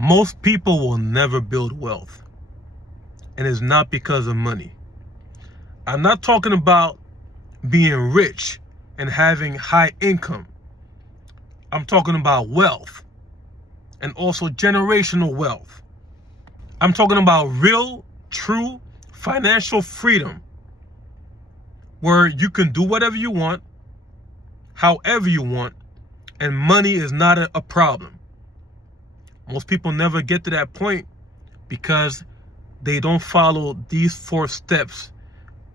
Most people will never build wealth, and it's not because of money. I'm not talking about being rich and having high income. I'm talking about wealth, and also generational wealth. I'm talking about real, true financial freedom, where you can do whatever you want, however you want, and money is not a problem. Most people never get to that point because they don't follow these 4 steps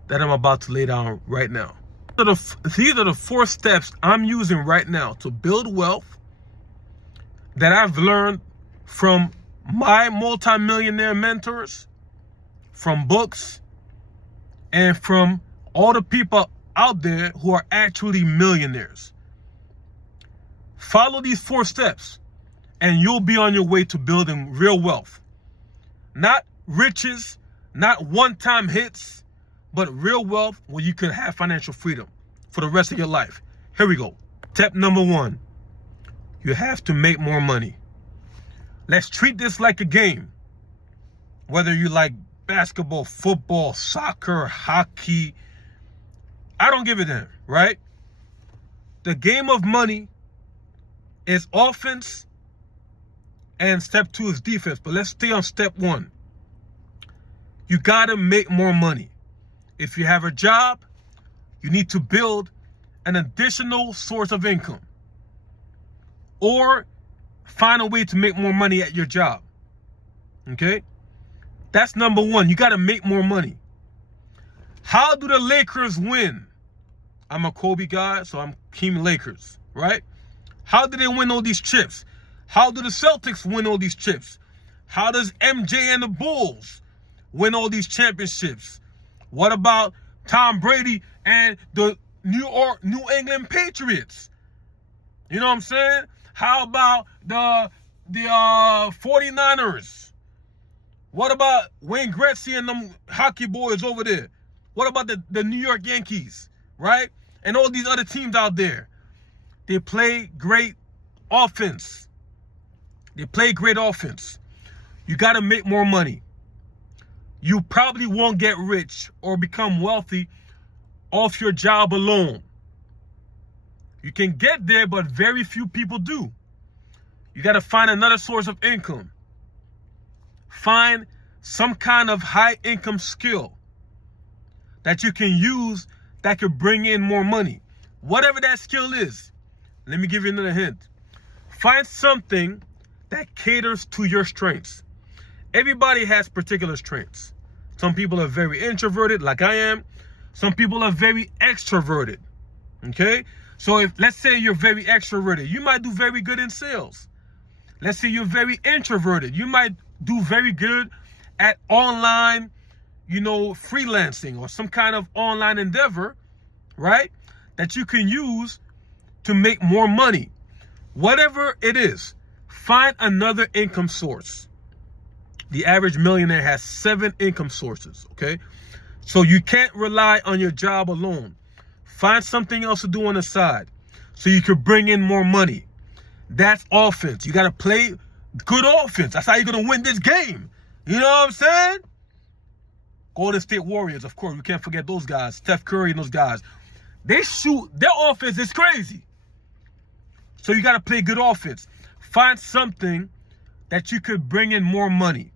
that I'm about to lay down right now. These are the 4 steps I'm using right now to build wealth that I've learned from my multimillionaire mentors, from books, and from all the people out there who are actually millionaires. Follow these 4 steps and you'll be on your way to building real wealth. Not riches, not one-time hits, but real wealth where you can have financial freedom for the rest of your life. Here we go. Step number 1, you have to make more money. Let's treat this like a game. Whether you like basketball, football, soccer, hockey, I don't give a damn, right? The game of money is offense and step 2 is defense. But let's stay on step 1. You gotta make more money. If you have a job, you need to build an additional source of income, or find a way to make more money at your job. Okay? That's number 1. You gotta make more money. How do the Lakers win? I'm a Kobe guy, so I'm Team Lakers, right? How do they win all these chips? How do the Celtics win all these chips? How does MJ and the Bulls win all these championships? What about Tom Brady and the New England Patriots? You know what I'm saying? How about the 49ers? What about Wayne Gretzky and them hockey boys over there? What about the New York Yankees, right? And all these other teams out there. They play great offense. They play great offense. You got to make more money. You probably won't get rich or become wealthy off your job alone. You can get there, but very few people do. You got to find another source of income. Find some kind of high income skill that you can use that could bring in more money. Whatever that skill is. Let me give you another hint. Find something that caters to your strengths. Everybody has particular strengths. Some people are very introverted, like I am. Some people are very extroverted. Okay? So if, let's say you're very extroverted, you might do very good in sales. Let's say you're very introverted. You might do very good at online, freelancing or some kind of online endeavor, right? That you can use to make more money. Whatever it is, find another income source. The average millionaire has 7 income sources, okay? So you can't rely on your job alone. Find something else to do on the side so you can bring in more money. That's offense. You got to play good offense. That's how you're going to win this game. You know what I'm saying? Golden State Warriors, of course. We can't forget those guys. Steph Curry and those guys. They shoot. Their offense is crazy. So you got to play good offense. Find something that you could bring in more money.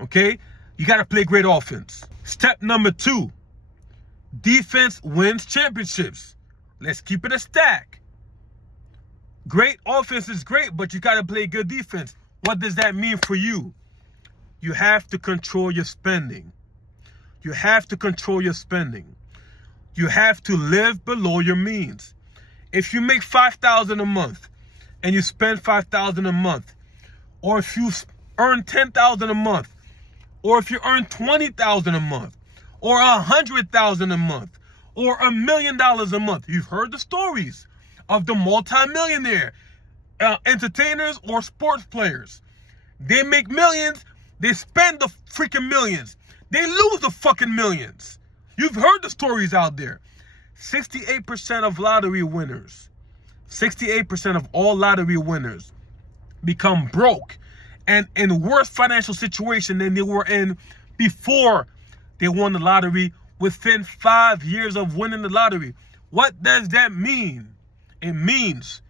Okay? You got to play great offense. Step number 2. Defense wins championships. Let's keep it a stack. Great offense is great, but you got to play good defense. What does that mean for you? You have to control your spending. You have to control your spending. You have to live below your means. If you make $5,000 a month and you spend $5,000 a month, or if you earn $10,000 a month, or if you earn $20,000 a month, or $100,000 a month, or $1 million a month, you've heard the stories of the multi-millionaire entertainers or sports players. They make millions, they spend the freaking millions. They lose the fucking millions. You've heard the stories out there. 68% of lottery winners, 68% of all lottery winners become broke and in worse financial situation than they were in before they won the lottery within 5 years of winning the lottery. What does that mean? It means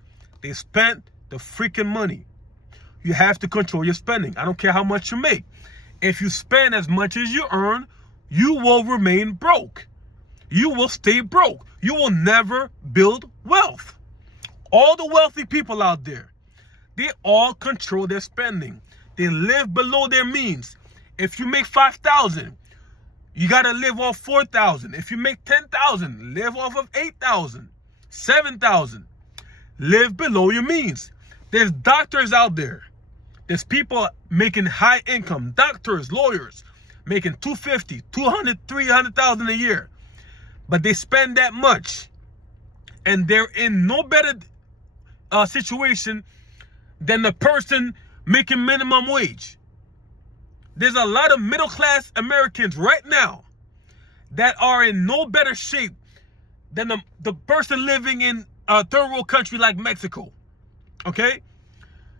they spent the freaking money. You have to control your spending. I don't care how much you make. If you spend as much as you earn, you will remain broke. You will stay broke. You will never build wealth. All the wealthy people out there, they all control their spending. They live below their means. If you make 5,000, you got to live off 4,000. If you make 10,000, live off of 8,000, 7,000. Live below your means. There's doctors out there. There's people making high income, doctors, lawyers, making 250, 200, 300,000 a year. But they spend that much. And they're in no better situation than the person making minimum wage. There's a lot of middle-class Americans right now that are in no better shape than the person living in a third world country like Mexico. Okay?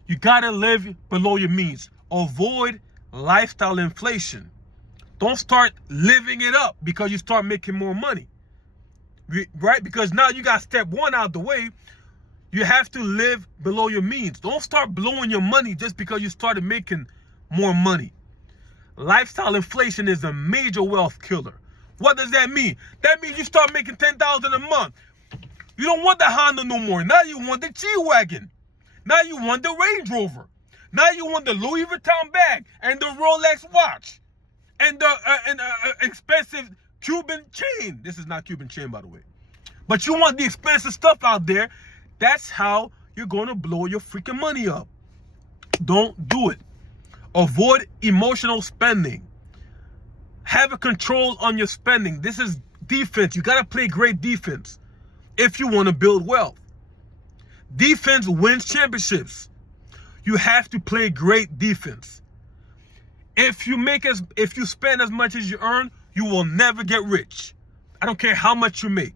You gotta live below your means. Avoid lifestyle inflation. Don't start living it up because you start making more money. Right? Because now you got step one out the way. You have to live below your means. Don't start blowing your money just because you started making more money. Lifestyle inflation is a major wealth killer. What does that mean? That means you start making $10,000 a month. You don't want the Honda no more. Now you want the G-Wagon. Now you want the Range Rover. Now you want the Louis Vuitton bag and the Rolex watch and the expensive Cuban chain. This is not Cuban chain, by the way. But you want the expensive stuff out there. That's how you're going to blow your freaking money up. Don't do it. Avoid emotional spending. Have a control on your spending. This is defense. You got to play great defense if you want to build wealth. Defense wins championships. You have to play great defense. If you spend as much as you earn, you will never get rich. I don't care how much you make.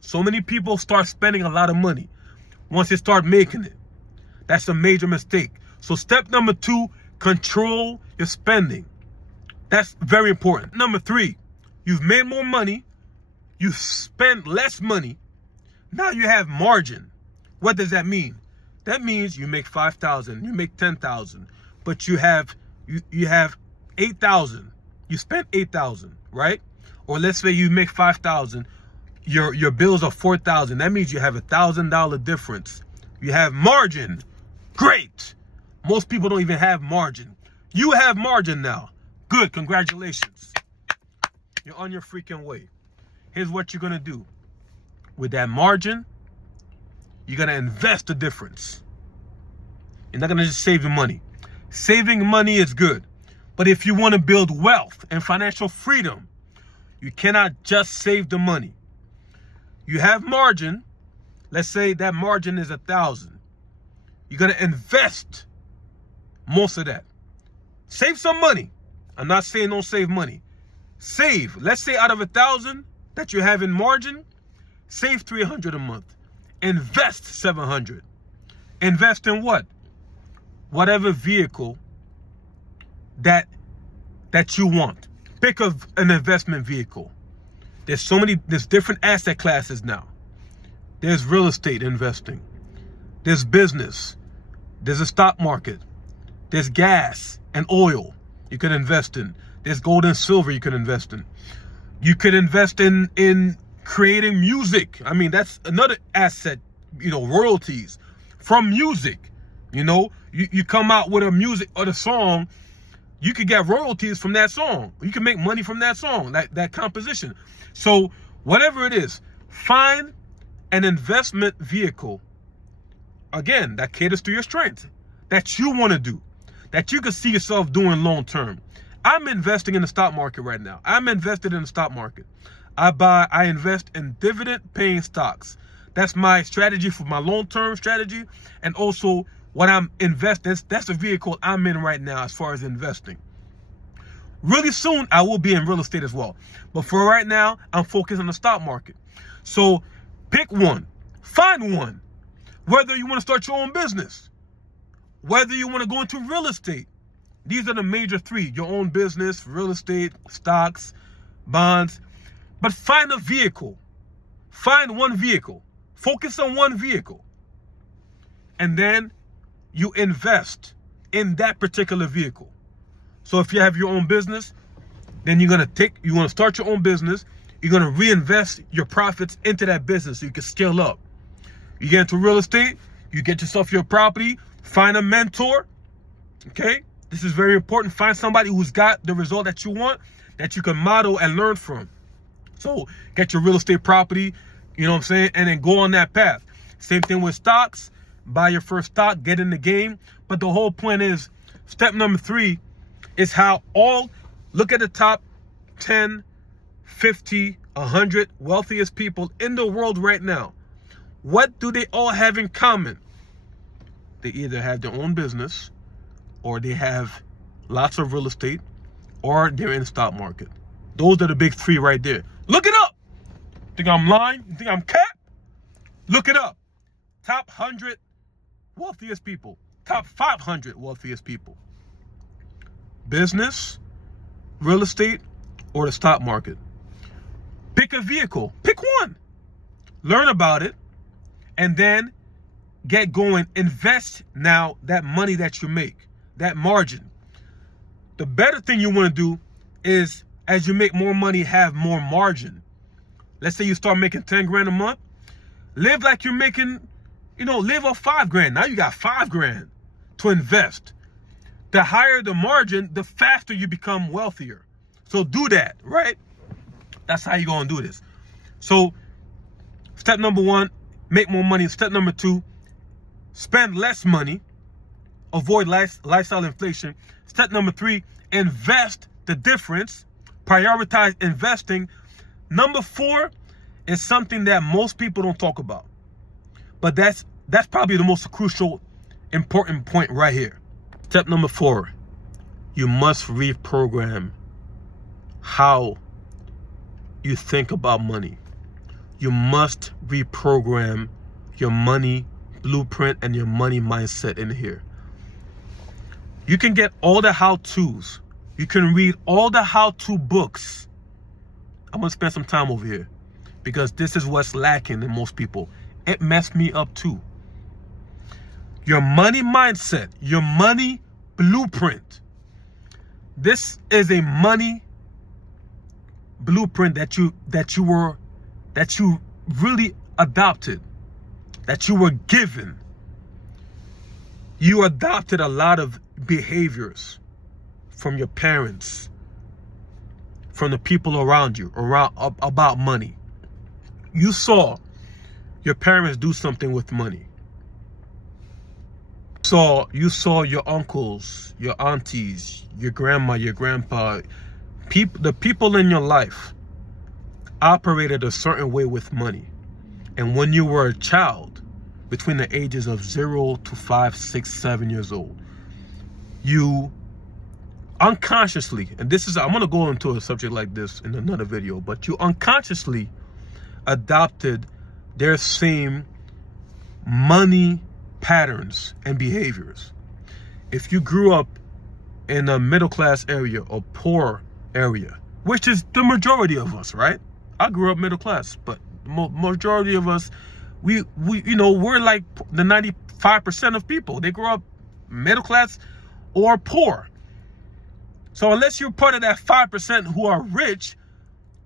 So many people start spending a lot of money once they start making it. That's a major mistake. So step number 2, control your spending. That's very important. Number 3, you've made more money. You spend less money. Now you have margin. What does that mean? That means you make 5,000, you make 10,000, but you have 8,000. You spent 8,000, right? Or let's say you make 5,000, your bills are 4,000. That means you have $1,000 difference. You have margin. Great. Most people don't even have margin. You have margin now. Good. Congratulations. You're on your freaking way. Here's what you're gonna do. With that margin, you're gonna invest the difference. You're not gonna just save your money. Saving money is good. But if you want to build wealth and financial freedom, you cannot just save the money. You have margin. Let's say that margin is 1,000. You're going to invest most of that. Save some money. I'm not saying don't save money. Save. Let's say out of 1,000 that you have in margin, save 300 a month. Invest 700. Invest in what? Whatever vehicle that you want. Pick an investment vehicle. There's different asset classes now. There's real estate investing. There's business. There's a stock market. There's gas and oil you can invest in. There's gold and silver you can invest in. You could invest in creating music. I mean, that's another asset, royalties from music. You come out with a music or the song, you could get royalties from that song. You can make money from that song, that composition. So whatever it is, find an investment vehicle, again, that caters to your strengths, that you want to do, that you can see yourself doing long term. I'm investing in the stock market right now. I'm invested in the stock market. I invest in dividend paying stocks. That's my strategy for my long-term strategy. And also what I'm investing, that's the vehicle I'm in right now as far as investing. Really soon, I will be in real estate as well. But for right now, I'm focused on the stock market. So pick one, find one, whether you want to start your own business whether you want to go into real estate. These are the major three: your own business, real estate, stocks, bonds. But find a vehicle. Find one vehicle. Focus on one vehicle. And then you invest in that particular vehicle. So if you have your own business, then you're going to start your own business. You're going to reinvest your profits into that business so you can scale up. You get into real estate, you get yourself your property, find a mentor. Okay? This is very important. Find somebody who's got the result that you want, that you can model and learn from. So get your real estate property, you know what I'm saying? And then go on that path. Same thing with stocks. Buy your first stock, get in the game. But the whole point is, step number 3 is look at the top 10, 50, 100 wealthiest people in the world right now. What do they all have in common? They either have their own business, or they have lots of real estate, or they're in the stock market. Those are the big 3 right there. Look it up. Think I'm lying? You think I'm cap? Look it up. Top 100 wealthiest people. Top 500 wealthiest people. Business, real estate, or the stock market. Pick a vehicle. Pick one. Learn about it, and then get going. Invest now that money that you make, that margin. The better thing you want to do is, as you make more money, have more margin. Let's say you start making 10 grand a month. Live like you're making, live off 5 grand. Now you got 5 grand to invest. The higher the margin, the faster you become wealthier. So do that, right? That's how you're going to do this. So step number 1, make more money. Step number 2, spend less money. Avoid lifestyle inflation. Step number 3, invest the difference. Prioritize investing. Number 4 is something that most people don't talk about. But that's probably the most crucial, important point right here. Step number 4, you must reprogram how you think about money. You must reprogram your money blueprint and your money mindset in here. You can get all the how-tos. You can read all the how-to books. I'm going to spend some time over here because this is what's lacking in most people. It messed me up too. Your money mindset, your money blueprint. This is a money blueprint that you really adopted, that you were given. You adopted a lot of behaviors from your parents, from the people around you, about money. You saw your parents do something with money. You saw your uncles, your aunties, your grandma, your grandpa, the people in your life operated a certain way with money. And when you were a child, between the ages of 0 to 5, 6, 7 years old, you unconsciously, and I'm going to go into a subject like this in another video, but you unconsciously adopted their same money patterns and behaviors. If you grew up in a middle class area or poor area, which is the majority of us, right? I grew up middle class, but the majority of us, we're like the 95% of people. They grew up middle class or poor. So unless you're part of that 5% who are rich,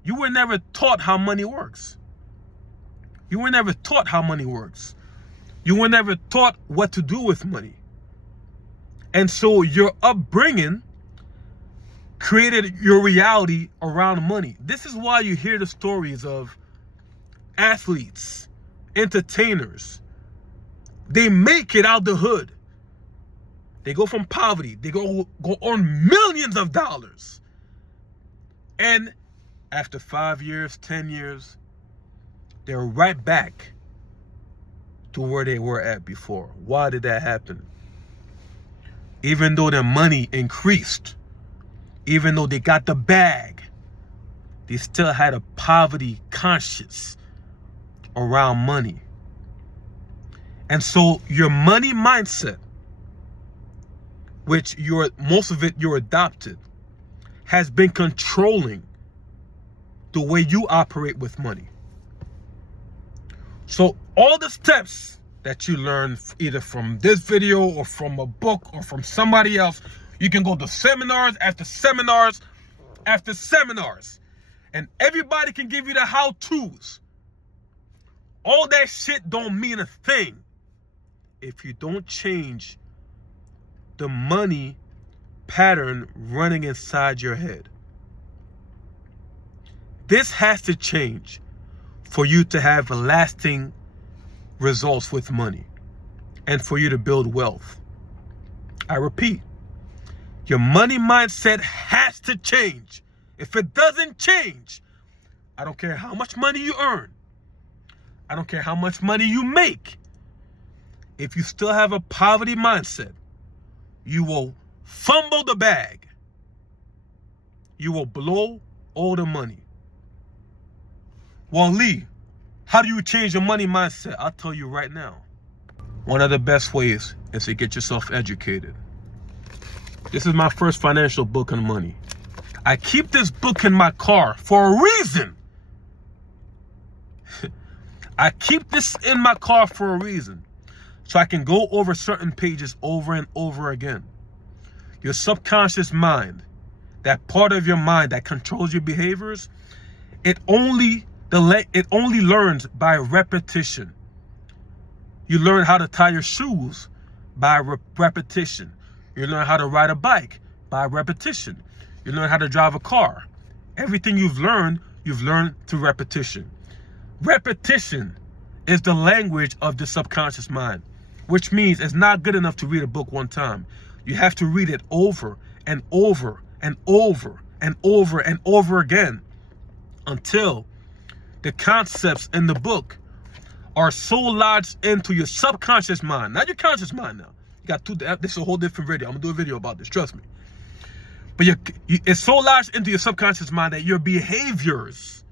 you were never taught how money works. You were never taught how money works. You were never taught what to do with money. And so your upbringing created your reality around money. This is why you hear the stories of athletes, entertainers. They make it out the hood. They go from poverty. They go earn millions of dollars. And after 5 years, 10 years, they're right back to where they were at before. Why did that happen? Even though their money increased, even though they got the bag, they still had a poverty conscience around money. And so your money mindset which most of it you're adopted, has been controlling the way you operate with money. So all the steps that you learn either from this video or from a book or from somebody else, you can go to seminars after seminars after seminars, and everybody can give you the how-tos. All that shit don't mean a thing if you don't change the money pattern running inside your head. This has to change for you to have lasting results with money and for you to build wealth. I repeat, your money mindset has to change. If it doesn't change, I don't care how much money you earn. I don't care how much money you make. If you still have a poverty mindset, you will fumble the bag. You will blow all the money. Well, Lee, how do you change your money mindset? I'll tell you right now. One of the best ways is to get yourself educated. This is my first financial book on money. I keep this book in my car for a reason. I keep this in my car for a reason. So I can go over certain pages over and over again. Your subconscious mind, that part of your mind that controls your behaviors, it only learns by repetition. You learn how to tie your shoes by repetition. You learn how to ride a bike by repetition. You learn how to drive a car. Everything you've learned through repetition. Repetition is the language of the subconscious mind, which means it's not good enough to read a book one time. You have to read it over and over and over and over and over again until the concepts in the book are so lodged into your subconscious mind, not your conscious mind now. This is a whole different video. I'm gonna do a video about this, trust me. But it's so lodged into your subconscious mind that your behaviors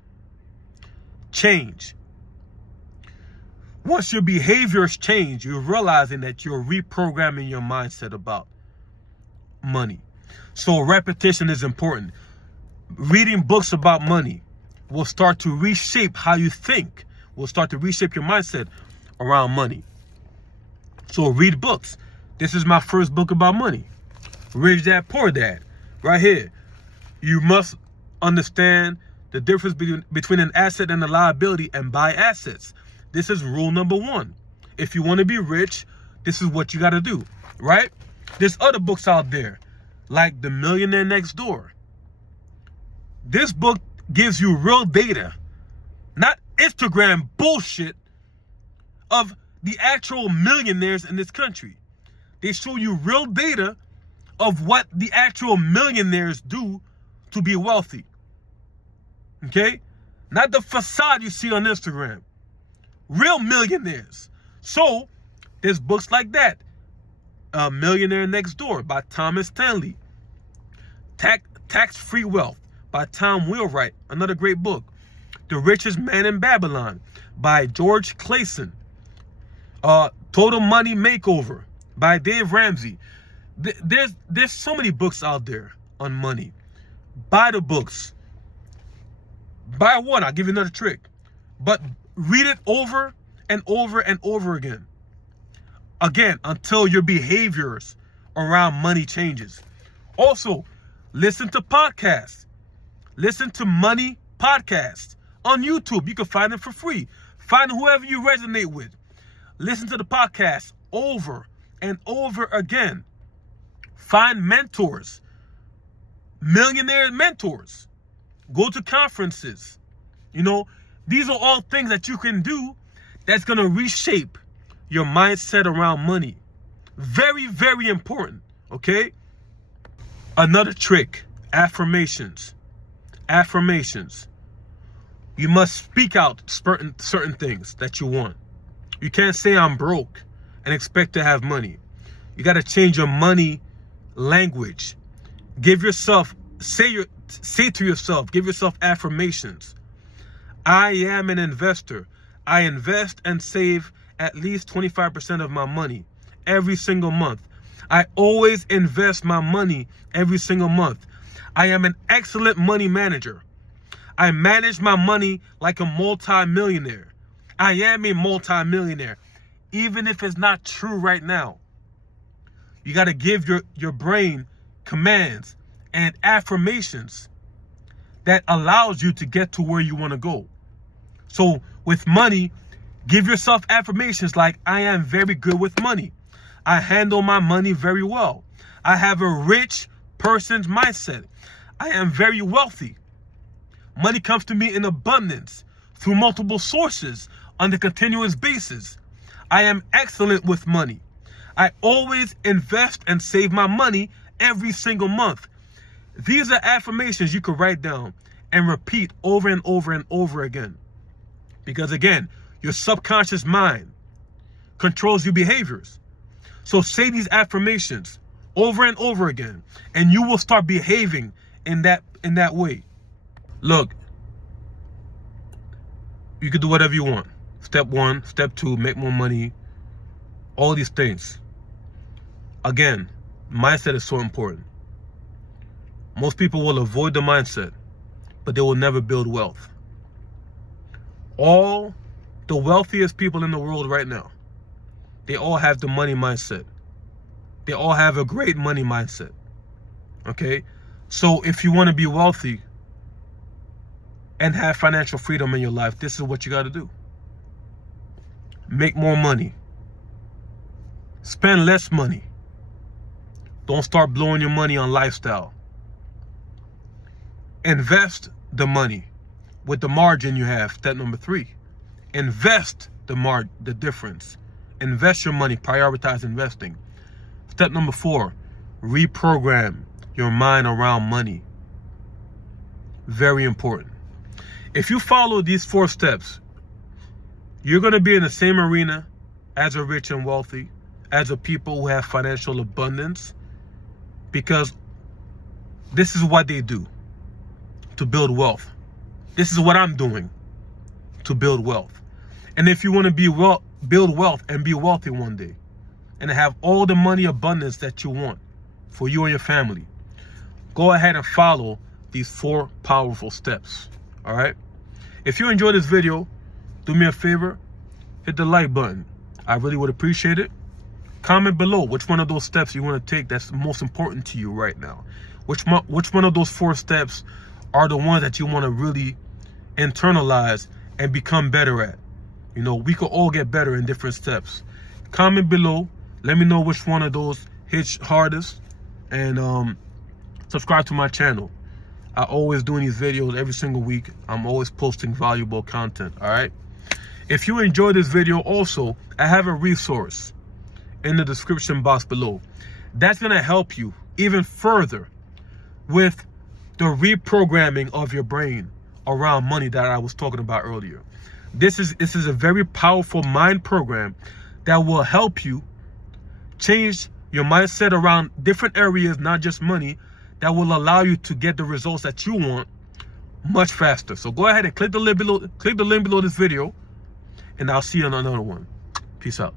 change. Once your behaviors change, you're realizing that you're reprogramming your mindset about money. So repetition is important. Reading books about money will start to reshape how you think, will start to reshape your mindset around money. So read books. This is my first book about money. Rich Dad, Poor Dad. Right here. You must understand the difference between an asset and a liability and buy assets. This is rule number 1. If you want to be rich, this is what you got to do, right? There's other books out there, like The Millionaire Next Door. This book gives you real data, not Instagram bullshit, of the actual millionaires in this country. They show you real data of what the actual millionaires do to be wealthy. Okay? Not the facade you see on Instagram. Real millionaires. So, there's books like that. Millionaire Next Door by Thomas Stanley. Tax-Free Wealth by Tom Wheelwright, another great book. The Richest Man in Babylon by George Clason. Total Money Makeover by Dave Ramsey. There's so many books out there on money. Buy the books. Buy one, I'll give you another trick. But read it over and over and over again. Again, until your behaviors around money changes. Also, listen to podcasts. Listen to money podcasts on YouTube. You can find them for free. Find whoever you resonate with. Listen to the podcast over and over again. Find mentors, millionaire mentors. Go to conferences. You know, these are all things that you can do that's going to reshape your mindset around money. Very, very important, okay? Another trick, affirmations. Affirmations. You must speak out certain things that you want. You can't say I'm broke and expect to have money. You got to change your money language. Give yourself, say to yourself, give yourself affirmations. I am an investor. I invest and save at least 25% of my money every single month. I always invest my money every single month. I am an excellent money manager. I manage my money like a multi-millionaire. I am a multi-millionaire, even if it's not true right now. You got to give your brain commands and affirmations that allows you to get to where you want to go. So with money, give yourself affirmations like, I am very good with money. I handle my money very well. I have a rich person's mindset. I am very wealthy. Money comes to me in abundance through multiple sources on a continuous basis. I am excellent with money. I always invest and save my money every single month. These are affirmations you could write down and repeat over and over and over again. Because again, your subconscious mind controls your behaviors. So say these affirmations over and over again, and you will start behaving in that way. Look, you can do whatever you want. Step 1, step 2, make more money, all these things. Again, mindset is so important. Most people will avoid the mindset, but they will never build wealth. All the wealthiest people in the world right now, they all have the money mindset. They all have a great money mindset. Okay? So if you want to be wealthy and have financial freedom in your life, this is what you got to do. Make more money. Spend less money. Don't start blowing your money on lifestyle. Invest the money with the margin you have. Step number 3. Invest the difference. Invest your money. Prioritize investing. Step number 4. Reprogram your mind around money. Very important. If you follow these 4 steps, you're going to be in the same arena as a rich and wealthy, as a people who have financial abundance, because this is what they do to build wealth. This is what I'm doing to build wealth. And if you want to build wealth and be wealthy one day and have all the money abundance that you want for you and your family, go ahead and follow these 4 powerful steps. All right? If you enjoyed this video, do me a favor, hit the like button. I really would appreciate it. Comment below which one of those steps you want to take that's most important to you right now. Which one of those 4 steps are the ones that you want to really internalize and become better at. You know, we could all get better in different steps. Comment below. Let me know which one of those hits hardest. And subscribe to my channel. I always doing these videos every single week. I'm always posting valuable content. All right. If you enjoyed this video also, I have a resource in the description box below. That's going to help you even further with the reprogramming of your brain around money that I was talking about earlier. This is a very powerful mind program that will help you change your mindset around different areas, not just money, that will allow you to get the results that you want much faster. So go ahead and click the link below this video, and I'll see you on another one. Peace out.